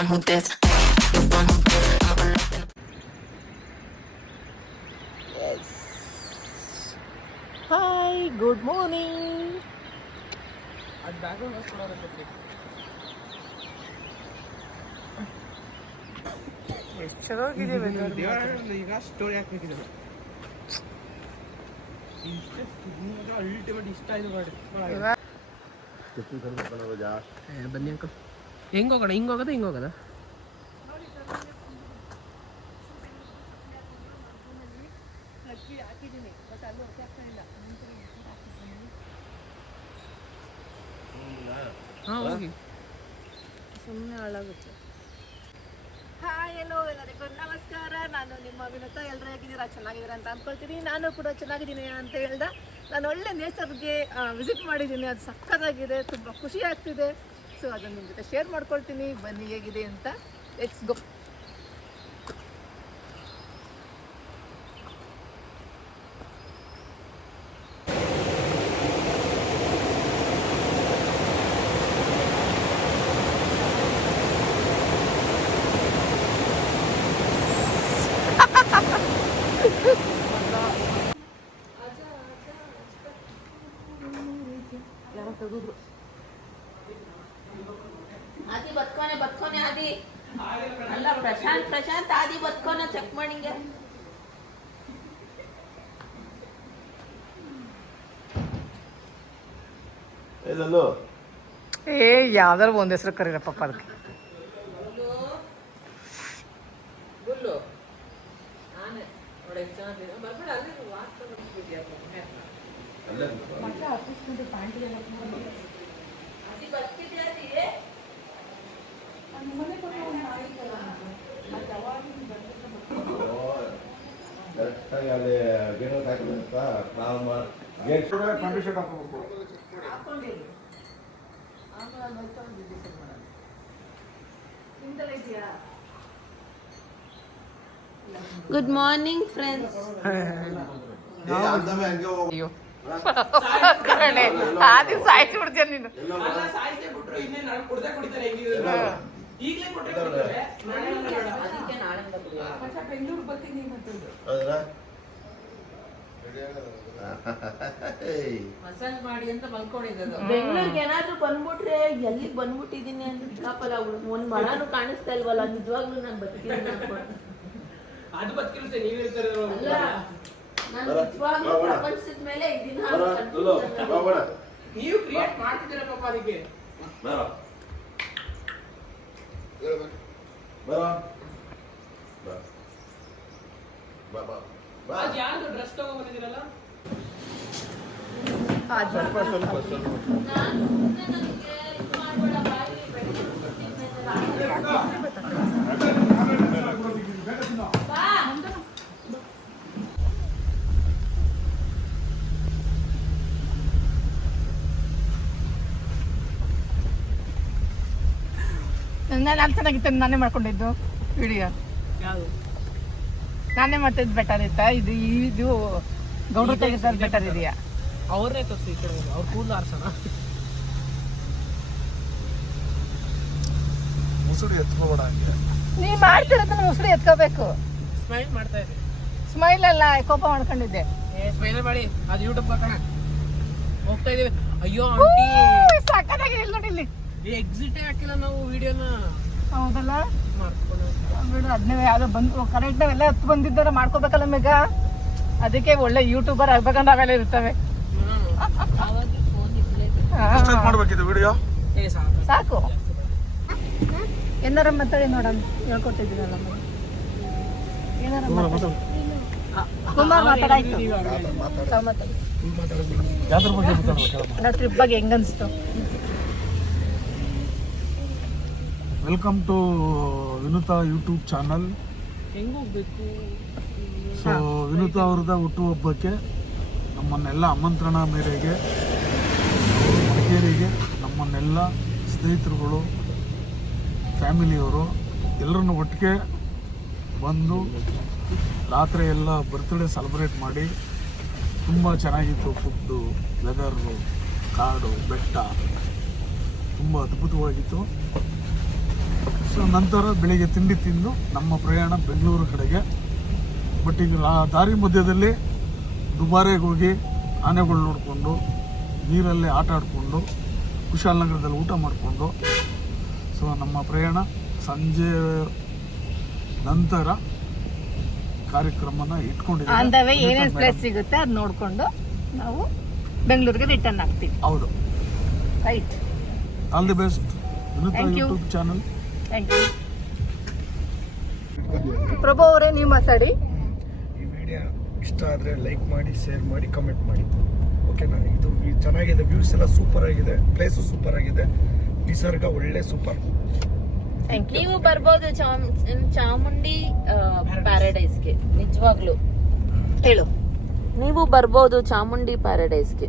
one who dance. You one who dance. I'm a left in Yes. Hi, good morning. ಅದು background voice ಕೊಡೋದಕ್ಕೆ ಎಷ್ಟು ಚೆನ್ನಾಗಿದೆ weather. ಈಗ story ಹಾಕ್ಬೇಕಿದೆ ultimate ಇಷ್ಟ ಇದು ಮಾಡಿ ಬನ್ನಿ ಅಂಕಲ್ ಹೆಂಗೆ ಹೋಗೋಣ ಹಿಂಗೆ ಹೋಗೋದ ಹಿಂಗೆ ಹೋಗೋದ ಹಾಂ ಹೋಗಿ ಸುಮ್ಮನೆ ಹಾಳಾಗುತ್ತೆ. ಹಾಯ್ ಎಲ್ಲೋ ಎಲ್ಲರಿಗೂ ನಮಸ್ಕಾರ. ನಾನು ನಿಮ್ಮ ವಿನುತಾ. ಎಲ್ಲರೂ ಹೇಗಿದ್ದೀರಾ? ಚೆನ್ನಾಗಿದ್ದೀರಾ ಅಂತ ಅಂದ್ಕೊಳ್ತೀನಿ. ನಾನು ಕೂಡ ಚೆನ್ನಾಗಿದ್ದೀನಿ ಅಂತ ಹೇಳ್ದೆ. ನಾನು ಒಳ್ಳೆ ನೇಚರ್ಗೆ ವಿಸಿಟ್ ಮಾಡಿದ್ದೀನಿ. ಅದು ಸಕ್ಕತ್ತಾಗಿದೆ, ತುಂಬ ಖುಷಿ ಆಗ್ತಿದೆ. ಸೊ ಅದನ್ನು ನಿಮ್ಮ ಜೊತೆ ಶೇರ್ ಮಾಡ್ಕೊಳ್ತೀನಿ. ಬನ್ನಿ ಹೇಗಿದೆ ಅಂತ. Let's go. ಆದಿ ಬತ್ಕೋನೆ ಆದಿ ಅಲ್ಲ ಪ್ರಶಾಂತ್ ಆದಿ ಬತ್ಕೋನ ಚೆಕ್ ಮಾಡಿಂಗೆ ಯಾವ್ದಾರು ಒಂದ್ ಹೆಸರು ಕರೀರಪ್ಪ ಅದಕ್ಕೆ. ಗುಲ್ಲು ಆನೆ ನೋಡಿ ಚೆನ್ನಾಗಿದೆ. ಬರ್ಬೇಡ ಅಲ್ಲಿ ವಾಸ್ತು ಆದಿ ಬತ್ಕಿದ್ಯಾ ಆದಿ ಅಲ್ಲಿ ಗೇಟ್ ಹಾಕಿದಂತ ನಾವು ಗೇಟ್ ಕಂಡೀಷನ್ ಹಾಕೋಬೇಕು. ಹಾಕೊಂಡಿರಿ ಗುಡ್ ಮಾರ್ನಿಂಗ್ ಫ್ರೆಂಡ್ಸ್. ಆದಿ ಸಾಯ್ಸಿ ಬಿಡ್ತೀಯ ನೀನು. ಅದಕ್ಕೆ ನಾಳೆ ಬೆಂಗಳೂರು ಬರ್ತೀನಿ ಮಸಾಜ್ ಮಾಡಿ ಅಂತ ಮಲ್ಕೊಂಡಿದ್ದು. ಬೆಂಗಳೂರಿಗೆ ಏನಾದ್ರು ಬಂದ್ಬಿಟ್ರೆ ಎಲ್ಲಿಗೆ ಬಂದ್ಬಿಟ್ಟಿದೀನಿ ಅಂತ ಒಂದ್ ಮರನು ಕಾಣಿಸ್ತಾ ಇಲ್ವಲ್ಲ. ನಿಜವಾಗ್ಲೂ ನಾನು ಬದುಕಿದ್ದೀನಿ ಅನ್ಕೊಂಡು. ಅದು ಬದುಕಿರುತ್ತೆ ನೀವು ಇರ್ತಾರೆ ಅಲ್ಲ ನಾನು ನಿಜವಾಗ್ಲೂ ಪ್ರಪಂಚದ ಮೇಲೆ ಇದೀನಿ. ನೀವು ಕ್ರಿಯೇಟ್ ಮಾಡ್ತಿದ್ದೀರ ಪಾಪ ಅದಕ್ಕೆ. ಅದು ಯಾರ್ದು ಡ್ರೆಸ್ ತಗೊಂಡ್ ಬಂದಿದ್ದೀರಲ್ಲ ನಾನು ಚೆನ್ನಾಗಿತ್ತು. ನಾನೇ ಮಾಡ್ಕೊಂಡಿದ್ದು ವಿಡಿಯೋ. ಯಾವುದು ನಾನೇ ಮಾಡ್ತಿದ್ದು ಬೆಟರ್ ಇತ್ತಾ? ಇದು ಗೌಡ್ರು ತೆಗಿತಾರೆ ಬೆಟರ್ ಇದೆಯಾ? ಅವ್ರನ್ನೇ ತೋರಿಸಿ ಈ ಕಡೆ ಅವ್ರ ಕೂದಲು ಆರ್ಸೋಣ. ಮುಸುಡಿ ಎತ್ಕೋಬೇಡ ಹಂಗೆ. ನೀ ಮಾಡ್ತಿರೋದನ್ನ ಮುಸುಡಿ ಎತ್ಕೋಬೇಕು. ಸ್ಮೈಲ್ ಮಾಡ್ತಾ ಇದ್ದೆ. ಸ್ಮೈಲ್ ಅಲ್ಲ, ಕೋಪ ಮಾಡ್ಕೊಂಡಿದ್ದೆ. ಸ್ಮೈಲ್ ಮಾಡಿ ಅದು ಯೂಟ್ಯೂಬ್ ಹಾಕೋಣ. ಹೋಗ್ತಾ ಇದೀವಿ. ಅಯ್ಯೋ ಆಂಟಿ ಸಕ್ಕತ್ತಾಗಿದೆ ಇಲ್ಲಿ ನೋಡಿ. ಇಲ್ಲಿ ಎಕ್ಸಿಟೇ ಹಾಕಿಲ್ಲ ನಾವು ವಿಡಿಯೋನ. ಹೌದಲ್ಲ, ಮಾಡ್ಕೊಂಡು ಬಿಡು. ಅದನ್ನೇ ಯಾವ್ದೋ ಬಂದು ಕರೆಕ್ಟ್ ನಾವೆಲ್ಲ ಹತ್ತು ಬಂದಿದ್ದಾರೆ ಮಾಡ್ಕೋಬೇಕಲ್ಲ ಮೇಗ. ಅದಕ್ಕೆ ಒಳ್ಳೆ ಯೂಟ್ಯೂಬರ್ ಆಗ್ಬೇಕಂತ ಅವೆಲ್ಲ ಇರ್ತವೆ. ಮಾಡ್ಬೇಕಿತ್ತು ವಿಡಿಯೋ. ಸಾಕು. ಏನಾರ ಮಾತಾಡಿ ನೋಡೋಣ. ಹೇಳ್ಕೊಟ್ಟಿದ್ದೀನಲ್ಲ ಏನಾರ ಕುಮಾರ್ ಮಾತಾಡಾಯ್ತು. ಟ್ರಿಪ್ ಬಗ್ಗೆ ಹೆಂಗನ್ಸ್ತು? Welcome to Vinuta YouTube channel. ಹೆಂಗ್ ಹೋಗ್ಬೇಕು? ಸೊ ವಿನುತಾ ಅವ್ರದ ಹುಟ್ಟುಹಬ್ಬಕ್ಕೆ ನಮ್ಮನ್ನೆಲ್ಲ ಆಮಂತ್ರಣ ಮೇರೆಗೆ ಮಡಿಕೇರಿಗೆ ನಮ್ಮನ್ನೆಲ್ಲ ಸ್ನೇಹಿತರುಗಳು, ಫ್ಯಾಮಿಲಿಯವರು ಎಲ್ಲರನ್ನು ಒಟ್ಟಿಗೆ ಬಂದು ರಾತ್ರಿ ಎಲ್ಲ ಬರ್ತ್ಡೇ ಸೆಲೆಬ್ರೇಟ್ ಮಾಡಿ ತುಂಬ ಚೆನ್ನಾಗಿತ್ತು. ಫುಡ್ಡು, ವೆದರು, ಕಾಡು, ಬೆಟ್ಟ ತುಂಬ ಅದ್ಭುತವಾಗಿತ್ತು. ಸೊ ನಂತರ ಬೆಳಿಗ್ಗೆ ತಿಂಡಿ ತಿಂದು ನಮ್ಮ ಪ್ರಯಾಣ ಬೆಂಗಳೂರು ಕಡೆಗೆ. ಬಟ್ ಈಗ ದಾರಿ ಮಧ್ಯದಲ್ಲಿ ದುಬಾರೆಗೆ ಹೋಗಿ ಆನೆಗಳು ನೋಡಿಕೊಂಡು ನೀರಲ್ಲೇ ಆಟ ಆಡಿಕೊಂಡು ಕುಶಾಲನಗರದಲ್ಲಿ ಊಟ ಮಾಡಿಕೊಂಡು ಸೊ ನಮ್ಮ ಪ್ರಯಾಣ ಸಂಜೆ ನಂತರ ಕಾರ್ಯಕ್ರಮನ ಆನ್ ದ ವೇ ಏನೇನು ಪ್ಲೇಸ್ ಸಿಗುತ್ತೆ ಅದು ನೋಡಿಕೊಂಡು ನಾವು ಬೆಂಗಳೂರಿಗೆ ರಿಟರ್ನ್ ಆಗ್ತೀವಿ. ಹೌದು, right. All the best Vinuta Thank you. YouTube channel. Thank you. Prabhu ಅವರೇ, ನೀವು ಮಾತಾಡಿ. ಈ ವಿಡಿಯೋ ಇಷ್ಟ ಆದರೆ ಲೈಕ್ ಮಾಡಿ, ಶೇರ್ ಮಾಡಿ, ಕಮೆಂಟ್ ಮಾಡಿ. ಓಕೆನಾ? ಇದು ಚೆನ್ನಾಗಿದೆ, ವ್ಯೂಸ್ ಎಲ್ಲ ಸೂಪರ್ ಆಗಿದೆ, ಪ್ಲೇಸು ಸೂಪರ್ ಆಗಿದೆ, ನಿಸರ್ಗ ಒಳ್ಳೆ ಸೂಪರ್. ನೀವು ಬರ್ಬೋದು ಚಾಮುಂಡಿ ಪ್ಯಾರಡೈಸ್ಗೆ. ನಿಜವಾಗ್ಲು ಹೇಳು. ನೀವು ಬರ್ಬೋದು ಚಾಮುಂಡಿ ಪ್ಯಾರಡೈಸ್ಗೆ.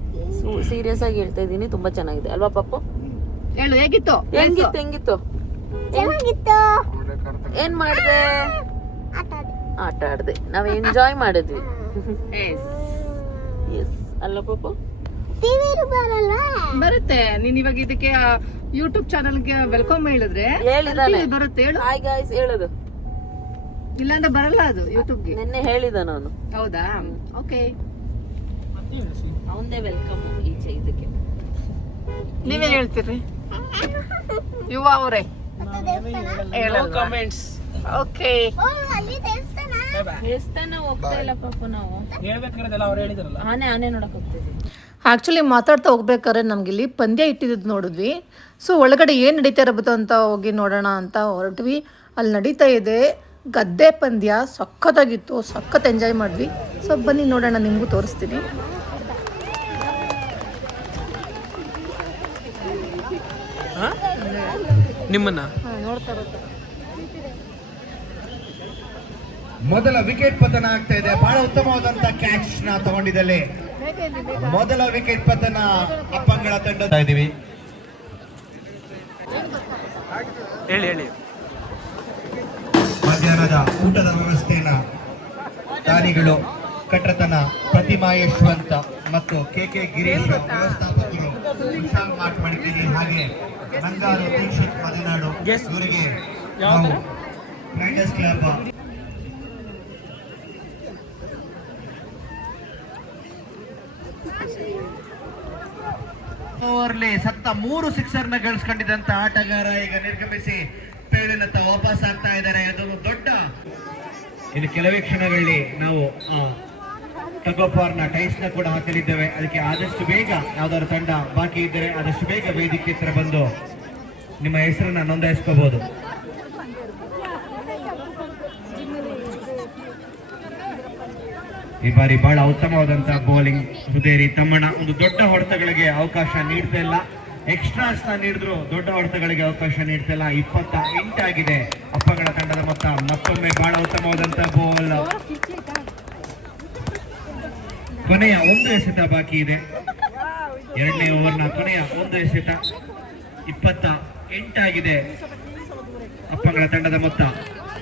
ಸೀರಿಯಸ್ ಆಗಿ ಹೇಳ್ತಾ ಇದೀನಿ, ತುಂಬಾ ಚೆನ್ನಾಗಿದೆ ಅಲ್ವಾ ಪಪ್ಪು? ಹೇಳು, ಹೇಗಿತ್ತು? ಹೆಂಗಿತ್ತು? ಏನ್ ಮಾಡಿದೆ? ಆಟ ಆಡ್ದೆ. ನಾವ್ ಎಂಜಾಯ್ ಮಾಡಿದ್ವಿ. ಎಸ್ ಅಲ್ಲ ಪಪ್ಪು? ಬರುತ್ತೆ. ನೀನ್ ಇವಾಗ ಇದಕ್ಕೆ ಯೂಟ್ಯೂಬ್ ಚಾನಲ್ಗೆ ವೆಲ್ಕಮ್ ಹೇಳಿದ್ರೆ ಹೇಳಿದಾನೆ. ಬರುತ್ತೆ. ಹೇಳು. ಹಾಯ್ ಗಾಯ್ಸ್ ಹೇಳೋದು. ಇಲ್ಲಾಂದ್ರೆ ಬರಲ್ಲ ಅದು ಯೂಟ್ಯೂಬ್ಗೆ. ನಿನ್ನೆ ಹೇಳಿದ ನಾನು. ಹೌದಾ? ಓಕೆ. ಅವಂದೇ ವೆಲ್ಕಮ್ ಈಚೆ ಇದಕ್ಕೆ. ನೀವೇನ್ ಹೇಳ್ತೀರಿ ಯುವ ಅವರೇ? ಕಮೆಂಟ್ಸ್. ಓಕೆ. ದೇವಸ್ಥಾನ ಹೋಗ್ತಾ ಇಲ್ಲ ಪಾಪ ನಾವು. ಹೇಳ್ಬೇಕಾಗಿರೋದೆಲ್ಲ ಅವ್ರು ಹೇಳಿದ್ರಲ್ಲ. ಆನೆ ನೋಡಕ್ ಹೋಗ್ತಿದ್ವಿ. ಆ್ಯಕ್ಚುಲಿ ಮಾತಾಡ್ತಾ ಹೋಗ್ಬೇಕಾದ್ರೆ ನಮಗಿಲ್ಲಿ ಪಂದ್ಯ ಇಟ್ಟಿದ್ದು ನೋಡಿದ್ವಿ. ಸೊ ಒಳಗಡೆ ಏನು ನಡೀತಾ ಇರಬಹುದು ಅಂತ ಹೋಗಿ ನೋಡೋಣ ಅಂತ ಹೊರಟ್ವಿ. ಅಲ್ಲಿ ನಡೀತಾ ಇದೆ ಗದ್ದೆ ಪಂದ್ಯ. ಸಖತ್ತಾಗಿತ್ತು, ಸಖತ್ ಎಂಜಾಯ್ ಮಾಡಿದ್ವಿ. ಸೊ ಬನ್ನಿ ನೋಡೋಣ, ನಿಮಗೂ ತೋರಿಸ್ತೀನಿ. ನಿಮ್ಮನ್ನ ನೋಡ್ತಾ ಇರುತ್ತೆ. ಮೊದಲ ವಿಕೆಟ್ ಪತನ ಆಗ್ತಾ ಇದೆ. ಬಹಳ ಉತ್ತಮವಾದಂತ ಕ್ಯಾಚ್ ನ ತಗೊಂಡಿದ್ದಲ್ಲಿ ಮೊದಲ ವಿಕೆಟ್ ಪತನ ಅಪ್ಪಂಗಳ ತಂಡ ಇದೀವಿ. ಹೇಳಿ. ಮಧ್ಯಾಹ್ನದ ಊಟದ ವ್ಯವಸ್ಥೆಯನ್ನ ದಾನಿಗಳು ಕಟ್ರತನ ಪ್ರತಿಮಾ ಯಶವಂತ ಮತ್ತು ಕೆಕೆ ಗಿರೀಶ್ ವ್ಯವಸ್ಥಾಪಕರು ವಿಶಾಲ್ ಮಾಟ್ ಮಡಿಕೇರಿ ಹಾಗೆ ನಂಗಾರು ದೀಕ್ಷಿತ್ ಮದನಾಡು ಇವರಿಗೆ ನಾವು ರೈಡರ್ಸ್ ಕ್ಲಬ್ ಓವರ್ಲಿ ಸತ್ತ 3 ಸಿಕ್ಸರ್ ನ ಗಳಿಸ್ಕೊಂಡಿದ್ದಂತ ಆಟಗಾರ ಈಗ ನಿರ್ಗಮಿಸಿ ಪೇಳಿನತ್ತ ವಾಪಸ್ ಆಗ್ತಾ ಇದ್ದಾರೆ. ಅದೊಂದು ದೊಡ್ಡ. ಇನ್ನು ಕೆಲವೇ ಕ್ಷಣಗಳಲ್ಲಿ ನಾವು ಟಗೋಫಾರ್ ನ ಟೈಸ್ ನ ಕೂಡ ಹಾಕಲಿದ್ದೇವೆ. ಅದಕ್ಕೆ ಆದಷ್ಟು ಬೇಗ ಯಾವ್ದಾದ್ರು ತಂಡ ಬಾಕಿ ಇದ್ದರೆ ಆದಷ್ಟು ಬೇಗ ವೇದಿಕೆ ಹತ್ರ ಬಂದು ನಿಮ್ಮ ಹೆಸರನ್ನ ನೋಂದಾಯಿಸ್ಕೋಬಹುದು. ಈ ಬಾರಿ ಬಹಳ ಉತ್ತಮವಾದಂತಹ ಬೌಲಿಂಗ್. ಹುದೇರಿ ತಮ್ಮಣ್ಣ ಒಂದು ದೊಡ್ಡ ಹೊಡೆತಗಳಿಗೆ ಅವಕಾಶ ನೀಡ್ತಾ ಇಲ್ಲ. ಎಕ್ಸ್ಟ್ರಾಸ್ ನೀಡಿದ್ರು ದೊಡ್ಡ ಹೊಡೆತಗಳಿಗೆ ಅವಕಾಶ ನೀಡ್ತಾ ಇಲ್ಲ. 28 ಆಗಿದೆ ಅಪ್ಪಗಳ ತಂಡದ ಮೊತ್ತ. ಮತ್ತೊಮ್ಮೆ ಬಹಳ ಉತ್ತಮವಾದಂತಹ ಬಾಲ್. ಕೊನೆಯ 1 ಎಸೆತ ಬಾಕಿ ಇದೆ. 2ನೇ ಓವರ್ನ ಕೊನೆಯ 1 ಎಸೆತ. 28 ಆಗಿದೆ ಅಪ್ಪಗಳ ತಂಡದ ಮೊತ್ತ.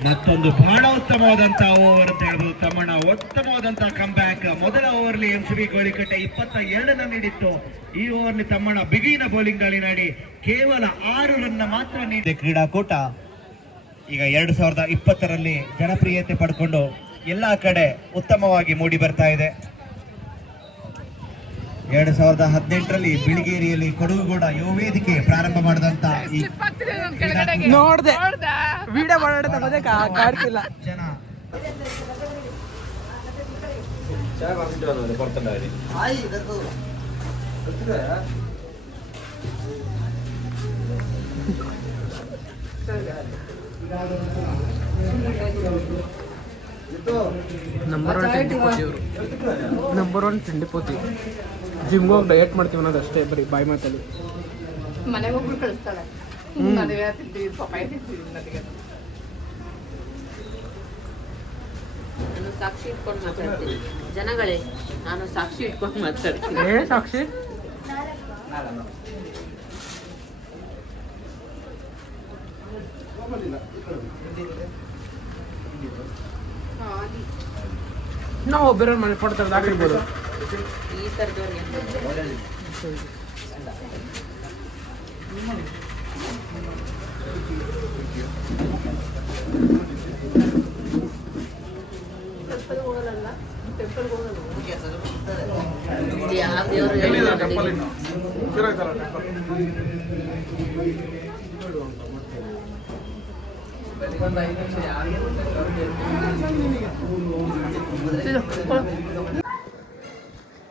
ಮತ್ತೊಂದು ಬಹಳ ಉತ್ತಮವಾದಂತಹ ಓವರ್ ಅಂತ ಹೇಳ್ಬೋದು. ತಮ್ಮಣ್ಣ ಉತ್ತಮವಾದಂತಹ ಕಮ್ ಬ್ಯಾಕ್. ಮೊದಲ ಓವರ್ಲಿ MCB ಗೋಳಿಕಟ್ಟೆ 22 ನೀಡಿತ್ತು. ಈ ಓವರ್ಲಿ ತಮ್ಮಣ್ಣ ಬಿಗಿನ ಬೌಲಿಂಗ್ ದಾಳಿ ನೀಡಿ ಕೇವಲ 6 ರನ್ ಮಾತ್ರ ನೀಡಿದೆ. ಕ್ರೀಡಾಕೂಟ ಈಗ 2020ರಲ್ಲಿ ಜನಪ್ರಿಯತೆ ಪಡ್ಕೊಂಡು ಎಲ್ಲಾ ಕಡೆ ಉತ್ತಮವಾಗಿ ಮೂಡಿ ಬರ್ತಾ ಇದೆ. 2018ರಲ್ಲಿ ಬಿಳಿಗೇರಿಯಲ್ಲಿ ಕೊಡಗುಗೌಡ ಯುವ ವೇದಿಕೆ ಪ್ರಾರಂಭ ಮಾಡಿದಂತ ಈ ನೋಡ್ದೆ ವಿಡಿಯೋ ಮಾಡೋ ತಗೋದೆ ಕಾಡ್ತಿಲ್ಲ. ಜನ ನಂಬರ್ 1 ತಿಂಡಿಪೋತಿ ಅವರು. ನಂಬರ್ 1 ತಿಂಡಿಪೋತಿ. ಜಿಮ್ಗೆ ಹೋಗಿ ಡಯಟ್ ಮಾಡ್ತೀವಿ ಅನ್ನೋದು ಅಷ್ಟೇ, ಬರೀ ಬಾಯಿ ಮಾತಲ್ಲಿ. ಮನೆಗೆ ಹೋಗ್ಬಿಟ್ಟು ಕಳಿಸ್ತಾಳೆ. ಮದುವೆ ತಿಂತೀವಿ, ಪಪ್ಪಾಯ ತಿಂತೀವಿ. ನಾನು ಸಾಕ್ಷಿ ಇಟ್ಕೊಂಡು ಮಾತಾಡ್ತೀನಿ. ಜನಗಳೇ, ನಾನು ಸಾಕ್ಷಿ ಇಟ್ಕೊಂಡು ಮಾತಾಡ್ತೀನಿ. ಸಾಕ್ಷಿ ನಾವು ಬೇರೆ ಮನೆ ಫೋಟೋ ಹಾಕಿರ್ಬೋದು. ಈ ಥರದವ್ರಿಗೆ ಟೆಂಪಲ್ಗೆ ಹೋಗಲ್ಲ, ಟೆಂಪಲ್ಗೆ ಹೋಗಲ್ಲ. ಯಾವ ದೇವರು ಎಲ್ಲಿದೆ ಟೆಂಪಲ್ ಇನ್ನು ತಿರುಗಾಯ್ತಲ್ಲ ಟೆಂಪಲ್.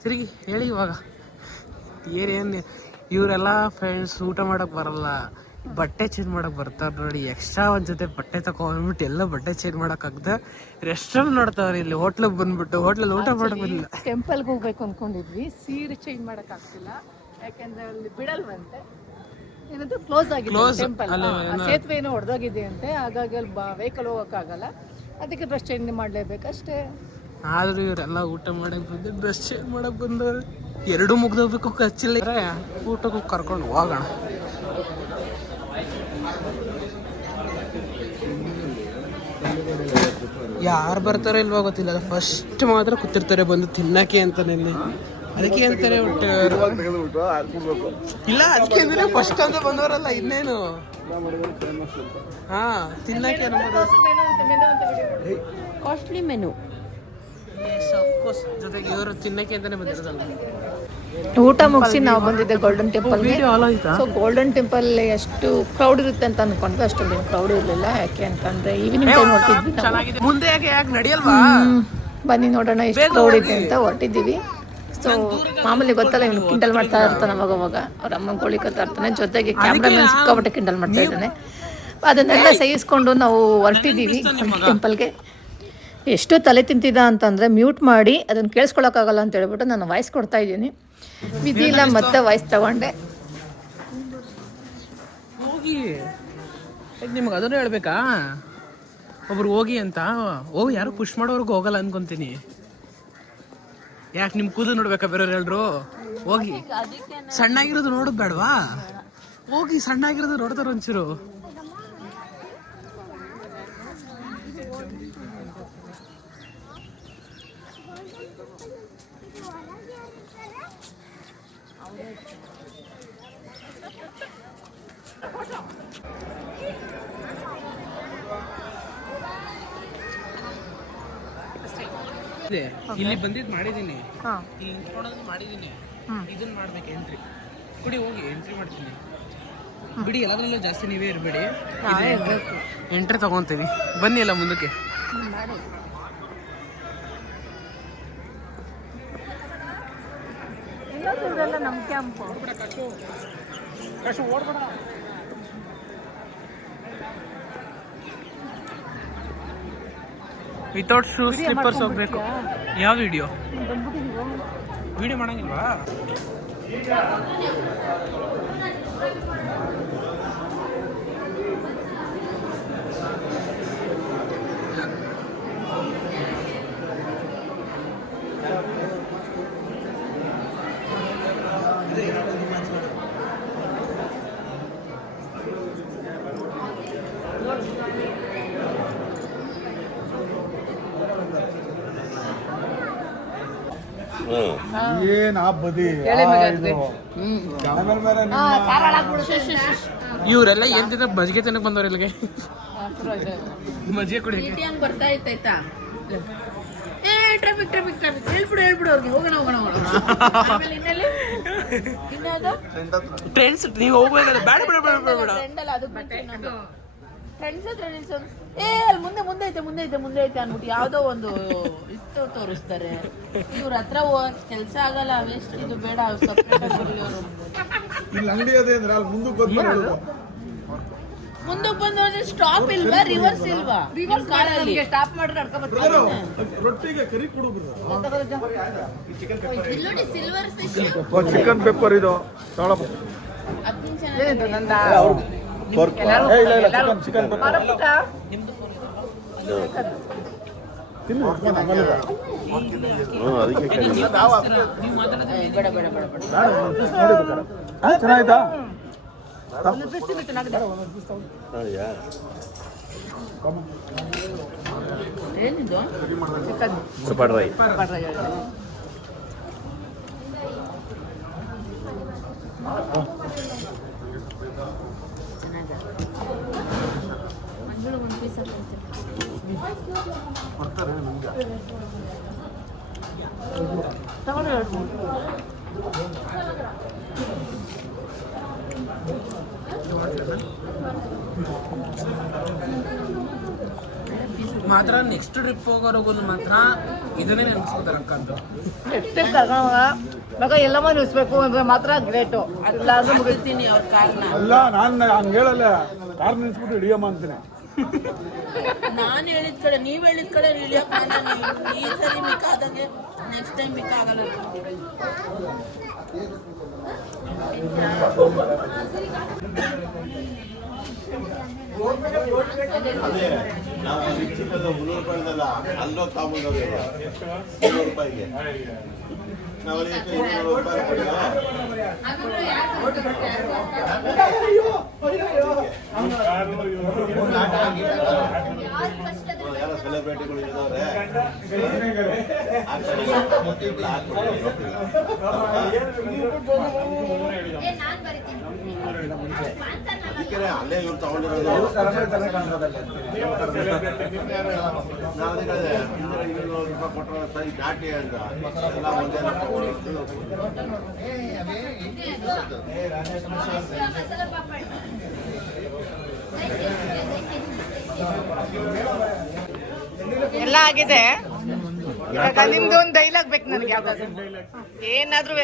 ತಿರುಗಿ ಹೇಳಿ ಇವಾಗ ಏನೇನು ಇವರೆಲ್ಲ ಫ್ರೆಂಡ್ಸ್ ಊಟ ಮಾಡಕ್ ಬರಲ್ಲ, ಬಟ್ಟೆ ಚೇಂಜ್ ಮಾಡಕ್ ಬರ್ತಾರ ನೋಡಿ. ಎಕ್ಸ್ಟ್ರಾ ಒಂದ್ ಜೊತೆ ಬಟ್ಟೆ ತಗೊಂಡ್ಬಿಟ್ಟು ಎಲ್ಲ ಬಟ್ಟೆ ಚೇಂಜ್ ಮಾಡಕ್ ಆಗದೆ ರೆಸ್ಟೋರೆಂಟ್ ನೋಡ್ತಾವ್ರಿ. ಇಲ್ಲಿ ಹೋಟ್ಲಿಗೆ ಬಂದ್ಬಿಟ್ಟು ಹೋಟ್ಲಲ್ಲಿ ಊಟ ಮಾಡಕ್ ಬಂದಿಲ್ಲ. ಟೆಂಪಲ್ಗೆ ಹೋಗ್ಬೇಕು ಅಂದ್ಕೊಂಡಿದ್ವಿ, ಸೀರೆ ಚೇಂಜ್ ಮಾಡಕ್ ಆಗ್ತಿಲ್ಲ ಯಾಕೆಂದ್ರೆ ಅಲ್ಲಿ ಬಿಡಲ್ವಂತೆ. ಏನಂದ್ರೆ ಕ್ಲೋಸ್ ಆಗಿದೆ ಟೆಂಪಲ್, ಸೇತುವೆ ಏನೋ ಹೊಡೆದೋಗಿದೆ ಅಂತೆ. ಹಾಗಾಗಿ ಅಲ್ಲಿ ವೆಹಿಕಲ್ ಹೋಗೋಕ್ಕಾಗಲ್ಲ, ಅದಕ್ಕೆ ಡ್ರೆಸ್ ಚೇಂಜ್ ಮಾಡಲೇಬೇಕಷ್ಟೇ. ಆದ್ರೂ ಇವರೆಲ್ಲ ಊಟ ಮಾಡಕ್ ಬಂದು ಡ್ರೆಸ್ ಚೇಂಜ್ ಮಾಡಕ್ ಬಂದವ್ರು. ಎರಡು ಮುಗ್ದೋಗ್ಬೇಕು ಖರ್ಚಿಲ್ಲ, ಊಟಕ್ಕೂ ಕರ್ಕೊಂಡು ಹೋಗೋಣ. ಯಾರು ಬರ್ತಾರೋ ಇಲ್ವೋ ಗೊತ್ತಿಲ್ಲ, ಫಸ್ಟ್ ಮಾತ್ರ ಕೂತಿರ್ತಾರೆ ಬಂದು ತಿನ್ನಕ್ಕೆ ಅಂತಾನೆ. ಅದಕ್ಕೆ ಅಂತಾರೆ ಇಲ್ಲ, ಅದಕ್ಕೆ ಅಂದ್ರೆ ಫಸ್ಟ್ ಅಂತ ಬಂದವರಲ್ಲ, ಇನ್ನೇನು ಹಾ ತಿನ್ನಕ್ಕೆ ಕಾಸ್ಟ್ಲಿ ಮೆನು. ಜೊತೆಗೆ ಇವರು ತಿನ್ನಕ್ಕೆ ಅಂತಾನೆ ಬಂದಿರೋದಲ್ಲ. ಊಟ ಮುಗಿಸಿ ನಾವು ಬಂದಿದ್ದೆ ಗೋಲ್ಡನ್ ಟೆಂಪಲ್ಗೆ. ಸೊ ಗೋಲ್ಡನ್ ಟೆಂಪಲ್ ಎಷ್ಟು ಕ್ರೌಡ್ ಇರುತ್ತೆ ಅಂತ ಅನ್ಕೊಂಡ್ವಿ, ಅಷ್ಟೊಂದು ಕ್ರೌಡ್ ಇರಲಿಲ್ಲ. ಯಾಕೆ ಅಂತಂದ್ರೆ ಈವ್ನಿಂಗ್ ಟೈಮ್ ಹೊರಟಿದ್ವಿ ನಾವು. ಮುಂದೆ ಯಾಕೆ ನಡೆಯಲ್ವಾ, ಬನ್ನಿ ನೋಡೋಣ ಎಷ್ಟು ಕ್ರೌಡ್ ಇದೆ ಅಂತ ಹೊರಟಿದ್ದೀವಿ. ಸೊ ಮಾಮೂಲಿ ಗೊತ್ತಲ್ಲ, ಇವ್ನು ಕಿಂಡಲ್ ಮಾಡ್ತಾ ಇರ್ತಾನೆ ಅವಾಗ ಅವ್ರ ಅಮ್ಮನ ಗೋಳಿಕತ್ತಾ ಇರ್ತಾನೆ, ಜೊತೆಗೆ ಕ್ಯಾಮ್ರಾಮನ್ ಸಿಕ್ಕಾಪಟ್ಟೆ ಕಿಂಡಲ್ ಮಾಡ್ತಾ ಇದ್ದಾನೆ. ಅದನ್ನೆಲ್ಲ ಸಹಿಸ್ಕೊಂಡು ನಾವು ಹೊರಟಿದ್ದೀವಿ ಟೆಂಪಲ್ಗೆ. ಎಷ್ಟು ತಲೆ ತಿಂತಿದ್ದ ಅಂತಂದರೆ ಮ್ಯೂಟ್ ಮಾಡಿ ಅದನ್ನು ಕೇಳಿಸ್ಕೊಳಕ್ಕಾಗಲ್ಲ ಅಂತ ಹೇಳ್ಬಿಟ್ಟು ನಾನು ವಾಯ್ಸ್ ಕೊಡ್ತಾ ಇದ್ದೀನಿ. ವಿಧಿ ಇಲ್ಲ, ಮತ್ತೆ ವಾಯ್ಸ್ ತಗೊಂಡೆ. ಹೋಗಿ ನಿಮ್ಗೆ ಅದನ್ನು ಹೇಳ್ಬೇಕಾ, ಒಬ್ರು ಹೋಗಿ ಅಂತ ಹೋಗಿ ಯಾರು ಪುಷ್ ಮಾಡೋರ್ಗು ಹೋಗಲ್ಲ ಅನ್ಕೊಂತೀನಿ. ಯಾಕೆ ನಿಮ್ ಕೂದಲು ನೋಡ್ಬೇಕಾ ಬೇರೆಯವ್ರು ಎಲ್ರು? ಹೋಗಿ ಸಣ್ಣಾಗಿರೋದು ನೋಡೋದು ಬೇಡವಾ? ಹೋಗಿ ಸಣ್ಣಾಗಿರೋದು ನೋಡ್ತಾರ ಒಂಚೂರು. ಇಲ್ಲಿ ಬಂದಿದ್ದು ಮಾಡಿದೀನಿ, ಇಲ್ಲಿ ನಿಂತ್ಕೊಳ್ಳೋದು ಮಾಡಿದೀನಿ. ಇದನ್ನ ಮಾಡ್ಬೇಕು ಎಂಟ್ರಿ. ಕುಡಿ ಹೋಗಿ ಎಂಟ್ರಿ ಮಾಡ್ತೀನಿ ಬಿಡಿ. ಎಲ್ಲದ್ರಲ್ಲೂ ಜಾಸ್ತಿ ನೀವೇ ಇರಬೇಡಿ, ಎಂಟ್ರಿ ತಗೊಂತೀವಿ. ಬನ್ನಿ ಎಲ್ಲ ಮುಂದಕ್ಕೆ. ನಮ್ಮ ಕ್ಯಾಂಪು ವಿತೌಟ್ ಶೂಸ್ ಸ್ಲಿಪ್ಪರ್ಸ್ ಹೋಗ್ಬೇಕು. ಯಾವ ವಿಡಿಯೋ ಮಾಡಂಗಿಲ್ವಾ? ಏನ್ ಆ ಬದಿ ಇವರೆಲ್ಲ ಏನ್ ತಿಂದ ಮಜ್ಜಿಗೆ ತಿನ್ನಕ್ ಬಂದವ್ರ ಇಲ್ಲಿಗೆ. ಮಜ್ಜಿಗೆ ಕುಡಿ. ಬರ್ತಾ ಇತ್ತಾಯ್ತಾ? ಏ ಟ್ರಾಫಿಕ್ ಟ್ರಾಫಿಕ್ ಟ್ರಾಫಿಕ್ ಹೇಳ್ಬಿಡು ಹೇಳ್ಬಿಡು ಅವ್ರಿಗೆ. ಹೋಗೋಣ ಹೋಗೋಣ ಹೋಗೋಣ. ಆಮೇಲೆ ಇನ್ನೇನು ಫ್ರೆಂಡ್ಸ್ ನೀವು ಹೋಗ್ಬೇಕಾದ್ರೆ ಬೇಡ ಬೇಡ ಬೇಡ ಬೇಡ ಬೇಡ. ಫ್ರೆಂಡಲ್ಲ, ಅದು ಫ್ರೆಂಡ್ಸ್ ಹತ್ರ ಏ ಅಲ್ಲಿ ಮುಂದೆ ಮುಂದೆ ಐತೆ ಮುಂದೆ ಐತೆ ಮುಂದೆ ಐತೆ ಅನ್ಬಿಟ್ಟು ಯಾವುದೋ ಒಂದು ಇತ್ತು ತೋರಿಸ್ತಾರೆ. ಇವ್ರ ಹತ್ರ ಹೋಗಕ್ ಕೆಲಸ ಆಗಲ್ಲ, ವೇಸ್ಟ್. ಇದು ಬೇಡ, ಇಲ್ಲಿ ಅಂಗಡಿ ಅದೇ ಅಂದ್ರೆ ಅಲ್ಲಿ ಮುಂದಕ್ಕೆ ಮುಂದಕ್ಕೆ ಬಂದ್ರೆ ಸ್ಟಾಪ್ ಇಲ್ವಾ, ರಿವರ್ಸ್ ಇಲ್ವಾ? ಕಾರಲ್ಲಿ ಸ್ಟಾಪ್ ಮಾಡಿ ರೊಟ್ಟಿಗೆ ಕರಿ ಕೊಡು. ನೋಡಿ ಸಿಲ್ವರ್ ಫಿಶ್ ಚಿಕನ್ ಪೆಪ್ಪರ್ ಇದು ತಗೊಳಪ್ಪ. 10 ನಿಮಿಷ ಚಿಕನ್ ಪೆಪ್ಪರ್ ತಿನ್ನು. ಬೇಡ ಬೇಡ ಬೇಡ ಬೇಡ. ಚೆನ್ನಾಯ್ತಾ? ಏನಿದು? ಸೂಪರ್ ರೈ. ಕೊಡ್ತಾರೆ ನಿಮ್ಗೆ. ತಗೊಂಡು ಹೇಳ್ಬೋದು. ಮಾತ್ರ ನೆಕ್ಸ್ಟ್ ಟ್ರಿಪ್ ಹೋಗೋರ್ಗು ಮಾತ್ರ ಇದನ್ನೇ ನೆನ್ಸ್ಕೊತಾರೆ ಅಕ್ಕಂದು. ಎಷ್ಟು ಮಗ ಎಲ್ಲಮ್ಮ ನಿಲ್ಲಿಸ್ಬೇಕು ಅಂದ್ರೆ ಮಾತ್ರ ಗ್ರೇಟು. ಇಲ್ಲ ಅಂದ್ರೆ ಮುಗಿಸ್ತೀನಿ ಅವ್ರ ಕಾರಣ. ಅಲ್ಲ ನಾನು ಹಂಗೆ ಹೇಳಲ್ಲ, ಕಾರ್ ನಿಲ್ಸ್ಬಿಟ್ಟು ಹಿಡಿಯಮ್ಮ ಅಂತೀನಿ. ನಾನು ಹೇಳಿದ ಕಡೆ ನೀವು ಹೇಳಿದ ಕಡೆ ಇಳಿಯೋಕ್ಕಲ್ಲ. ನೀವು ಈ ಸರಿ ಮಿಕ್ಕಾದಂಗೆ ನೆಕ್ಸ್ಟ್ ಟೈಮ್ ಮಿಕ್ಕಾಗಲ್ಲ. ಅದೇ ನಾವು ಚಿಕ್ಕದ 300 ರೂಪಾಯಿದಲ್ಲ ಅಲ್ಲೋ ತಗೊಂಡೋಗಿ 300 ರೂಪಾಯಿಗೆ ನಾವು 200 ರೂಪಾಯಿ ಕೊಡಿಯೋ ಯಾರೋ ಸೆಲೆಬ್ರಿಟಿಗಳು ಇದ್ದಾರೆ ಅಲ್ಲೇ ಇವ್ರು ತಗೊಂಡಿರೋದು. ನಾವು 200 ರೂಪಾಯಿ ಕೊಟ್ಟರೆ ಸರಿ ನಾಟಿ ಅಂತ ಎಲ್ಲ ಒಂದೇ ಎಲ್ಲ ಆಗಿದೆ. ಇವಾಗ ನಿಮ್ದು ಒಂದು ಡೈಲಾಗ್ ಬೇಕು ನನಗೆ, ಯಾವ್ದಾದ್ರು ಏನಾದ್ರೂ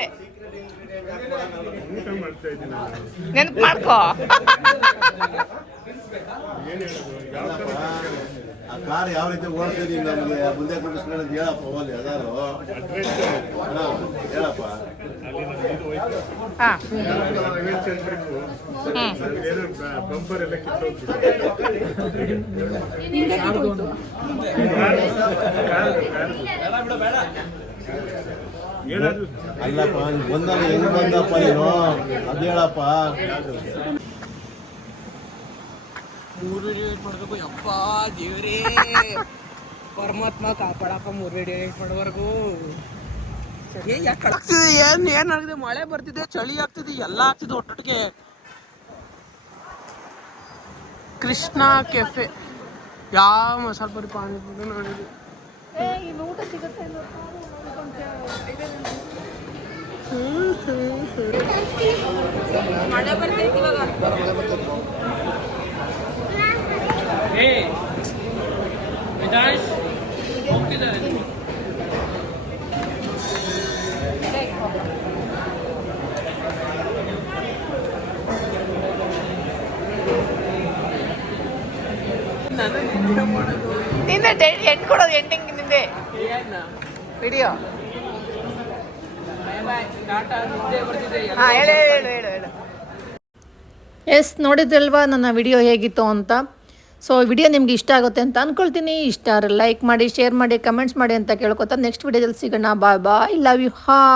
ನೆನ್ಪು ಮಾಡ್ಕೋ. ಆ ಕಾರ್ ಯಾವ ರೀತಿ ಓಡ್ತಿದೀವಿ ನಮಗೆ ಮುಂದೆ ಕುಡಿಸ್ಕೊಳ್ಳೋದು ಹೇಳಪ್ಪ. ಹೋಗಿ ಅದಾರು ಹೇಳಪ್ಪ. ಹಾ ಅಲ್ಲಪ್ಪ ಬಂದಾಗ ಹೆಂಗ್ ಬಂದಪ್ಪ ನೀನು ಅದು ಹೇಳಪ್ಪ. 3 ವಿಡಿಯೋ ಎಡಿಟ್ ಮಾಡಬೇಕು. ಯಪ್ಪ ದೇವ್ರೇ ಪರಮಾತ್ಮ ಕಾಪಾಡಪ್ಪ. 3 ವಿಡಿಯೋ ಎಡಿಟ್ ಮಾಡೋವರೆಗೂ ಯಾಕಾಗ್ತಿದೆ? ಏನಾಗಿದೆ? ಮಳೆ ಬರ್ತಿದೆ, ಚಳಿ ಆಗ್ತಿದೆ, ಎಲ್ಲ ಆಗ್ತಿದೆ ಒಟ್ಟೊಟ್ಟಿಗೆ. ಕೃಷ್ಣ ಕೆಫೆ ಯಾವ ಮಸಾಲೆ ಪುರಿ ಪಾನಿಪುರಿ ನೋಡಿದ್ವಿ. ಊಟ ಸಿಗುತ್ತೆ. ಮಳೆ ಬರ್ತೈತಿ ಇವಾಗ. ಹೋಗ್ತಿದ್ದಾರೆ. ನಿಂದೆ ಎಂಟ್ ಕೊಡೋದು, ಎಂಟಿಂಗ್ ನಿಂದೆ ವಿಡಿಯೋ. ಹಾಂ ಹೇಳು ಹೇಳು ಹೇಳು ಹೇಳು. ಎಸ್, ನೋಡಿದ್ರಲ್ವಾ ನನ್ನ ವಿಡಿಯೋ ಹೇಗಿತ್ತು ಅಂತ. ಸೊ ವಿಡಿಯೋ ನಿಮ್ಗೆ ಇಷ್ಟ ಆಗುತ್ತೆ ಅಂತ ಅಂದ್ಕೊಳ್ತೀನಿ. ಇಷ್ಟ ಲೈಕ್ ಮಾಡಿ, ಶೇರ್ ಮಾಡಿ, ಕಮೆಂಟ್ಸ್ ಮಾಡಿ ಅಂತ ಕೇಳ್ಕೊತಾ ನೆಕ್ಸ್ಟ್ ವಿಡಿಯೋದಲ್ಲಿ ಸಿಗೋಣ. ಬಾಯ್ ಬಾಯ್, ಲವ್ ಯು. ಹಾಯ್.